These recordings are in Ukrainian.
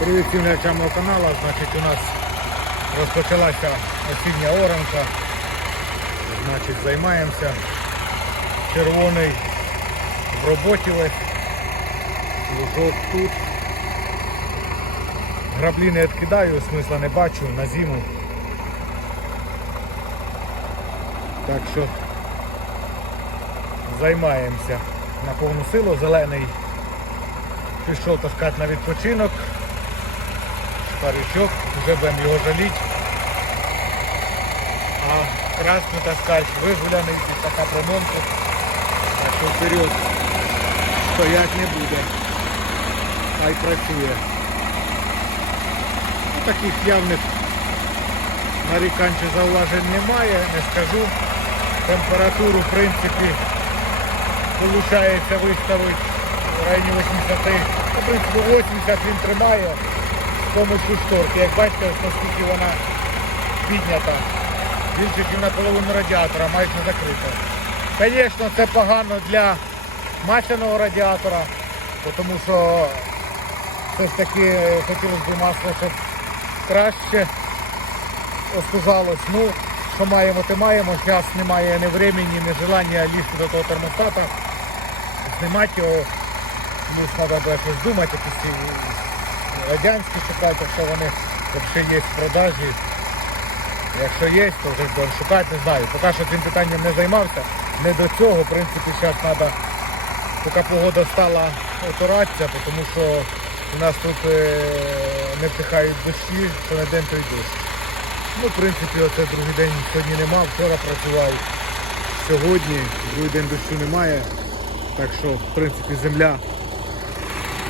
Привіт всім глядачам мого каналу. Значить, у нас розпочалася осіння оранка. Значить, займаємося. Червоний в роботі весь. Лужок тут. Граблі не відкидаю, смисла не бачу на зиму. Так що займаємося на повну силу. Зелений пішов таскати на відпочинок. Паричок, вже будемо його жаліти. А красну таскач вигуляний під така промонка. Так що вперед стоять не буде. Хай працює. Ну, таких явних нарікань чи зауважень немає, не скажу. Температуру, в принципі, виходить виставити в районі 80. Ну, в принципі, 80 він тримає помощью шторки. Як бачите, наскільки вона піднята. Більше, ніж наполовину радіатора, майже закрита. Звісно, це погано для масляного радіатора, тому що все ж таки хотілося б масло, щоб краще остужалось. Ну, що маємо, те маємо. Зараз немає ні времени, ні желання лізти до того термостата, знімати його. Комусь треба буде щось думати, якісь радянські шукати, якщо вони взагалі є в продажі. Якщо є, то вже будемо шукати, не знаю. Поки що цим питанням не займався. Не до цього, в принципі, зараз треба, поки погода стала оторатися, тому що у нас тут е, не втихають дощі, що на день той дощ. Ну, в принципі, оце другий день сьогодні нема, вчора працював. Сьогодні, другий день дощу немає. Так що, в принципі, земля.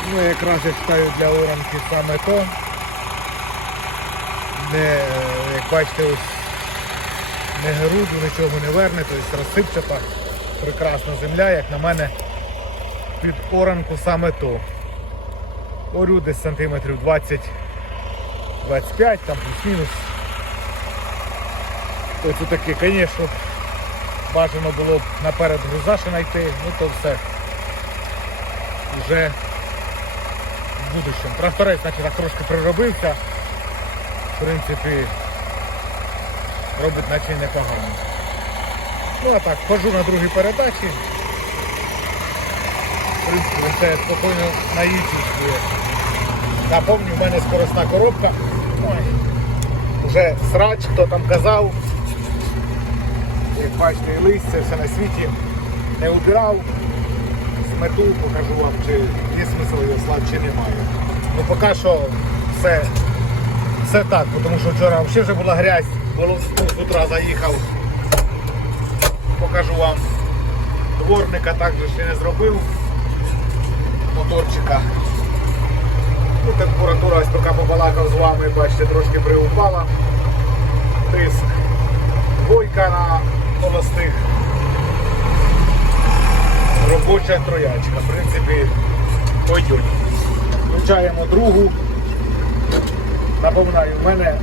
Ну, якраз я вважаю для оранки саме то. Не, як бачите, ось не груду, нічого не верне, тобто розсипчата, прекрасна земля, як на мене, під оранку саме то. Орю десь сантиметрів 20-25, там плюс-мінус. Ось таке, звісно, бажано було б наперед груза ще знайти, ну то все вже будущем. Тракторець значить, так трошки приробився. В принципі, робить наче непогано. Ну а так, хожу на другій передачі. В принципі, це спокійно наїчусь. Напомню, в мене скоросна коробка. Ой, вже срач, хто там казав. Як бачите, і листя, все на світі не убирав. Смету покажу вам, чи є смисл його слав, чи немає. Ну поки що все, все так, тому що вчора взагалі вже була грязь, було з утра заїхав. Покажу вам. Дворника також ще не зробив. Моторчика. Ну, температура ось поки побалакав з вами, бачите, трошки приупала. Тиск. Двойка на холостих. Робоча троячка. В принципі, пойдет. Включаємо другу. Напоминаю, в мене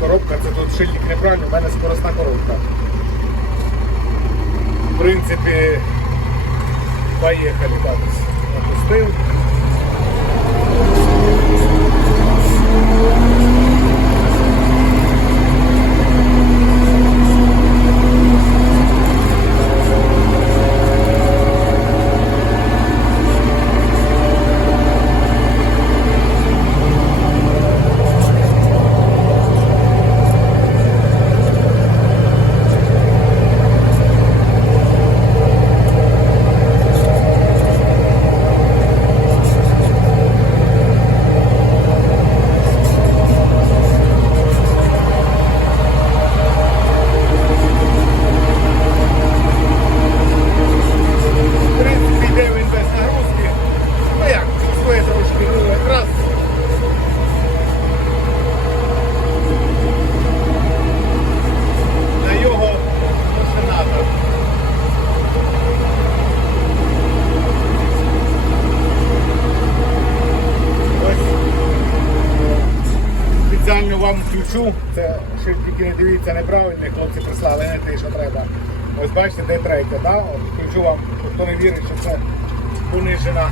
коробка, це тут шильник неправильно, в мене скоростна коробка. В принципі, поїхали бабусь. Опустив. В принципі, йде він без нагрузки. Ну як, своє трошки, ну якраз. На його ну, ще надо. Ось. Спеціально вам включу, це ще тільки не дивіться неправильно, хлопці прислали не те, що треба. Ось бачите, де третя, да? От включу вам, хто не вірить, що це понижена.